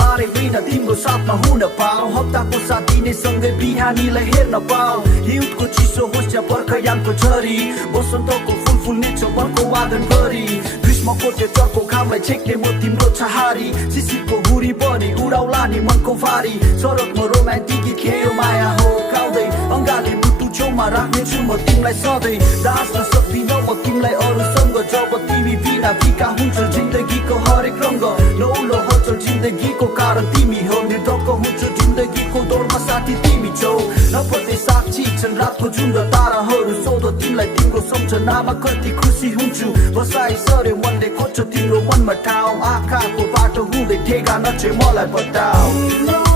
बारे होइन तिम्रो साथमा हुन पाऊ हप्ताको साथ दिने सँगै बिहानीलाई हेर्न पाऊ हिउँदको चिसो होस् या बर्खायामको झरी वसन्तको फुल फुल्ने छ मनको वादन गरी ग्रीष्मको त्यो चर्को घामलाई छेक्ने म तिम्रो छहारी शिशिरको हुरी पनि उडाउला नि मनको भारी सडकमा रोमान्टिक गीत खेयो माया हो गाउँदै अङ्गाले मुटु छेउमा राख्नेछु म तिमीलाई सधैँ दास्न सक्दिनँ म तिमीलाई अरूसँग जब तिमी बिना फिका हुन्छ जिन्दगीको हरेक रङ्ग नौलो हलचल जिन्दगीको कारण तिमी हो निर्धक्क हुन्छ जिन्दगीको दौडमा साथी तिमी छौ नपर्ने साक्षी छन् रातको जुन र ताराहरू सोध तिमीलाई तिम्रो सम्झनामा कति खुसी हुन्छु बसाइ सरे मनले खोज्छ तिम्रो मनमा ठाउँ आँखाको बाटो हुँदै ठेगाना चाहिँ मलाई बताऊ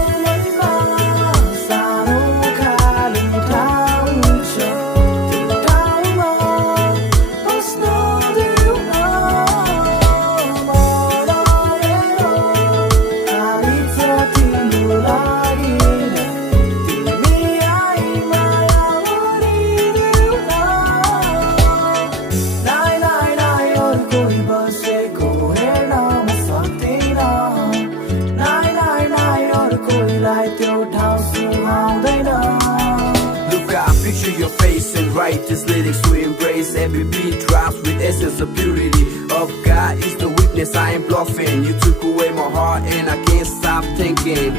Picture your face and write these lyrics to embrace every beat drops with essence of purity of God is the weakness I am bluffing. You took away my heart and I can't stop thinking.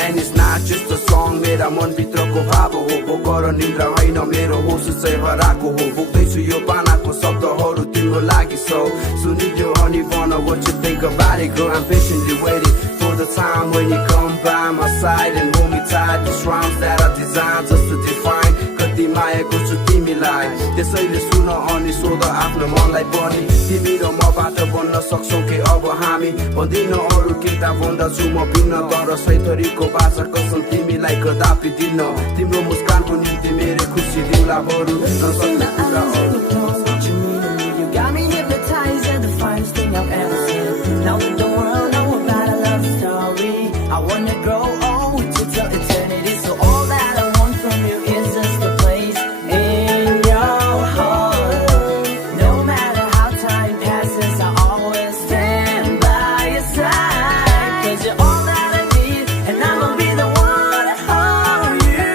And it's not just a song मेरा मन भित्रको भाव हो बोकर निन्द्रा होइन मेरो होस चाहिँ हराएको हो बोक्दैछु यो पानाको शब्दहरू तिम्रो लागि so सुनिदेऊ honey wanna what you think about it girl I'm patiently waiting for the time when you come by my side and hold me tight these rhymes that are designed just to define कति मायाको छु तिमीलाई त्यसैले सुन अनि सोध आफ्नो मनलाई पनि तिमी र मबाट बन्न सक्छौ के अब हामी भन्दिन अरू केटा भन्दछु म भिन्न तर सैथरीको भाषा कसम तिमीलाई कदापि दिन तिम्रो मुस्कानको निम्ति मेरो खुसी दिउला बरु नसक्ने कुरा अरू You got me hypnotized, you're the finest thing I've ever seen. Now in the world, know about a love story. I wanna grow old with you till eternity. So all that I want from you is just a place in your heart. No matter how time passes, I always stand by your side. 'Cause you're all that I need, and I'ma be the one to hold you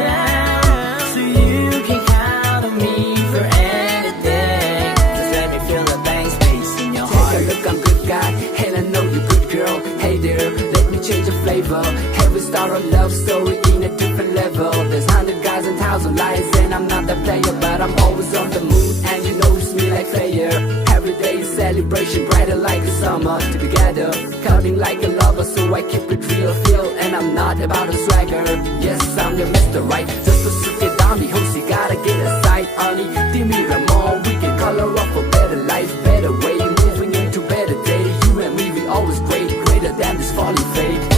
down. So you can count on me for anything. Just let me feel the blank space in your heart. Take a look, I'm good guy, and I know you're good girl. Hey there, let me change the flavor. Every start a love story in a different level. There's 100 guys and 1,000 liars, and I'm not the player, but I'm always on the move, and you know it's me like fire. Every day is celebration, brighter like the summer. Together, counting like a lover, so I keep it real, feel, and I'm not about a swagger. Yes, I'm your Mr. Right, just to suck it down, me host, you gotta get a sight, honey. Give me the more, we can color up a better life, better way, moving into better day. You and me, we always great, greater than this falling fate.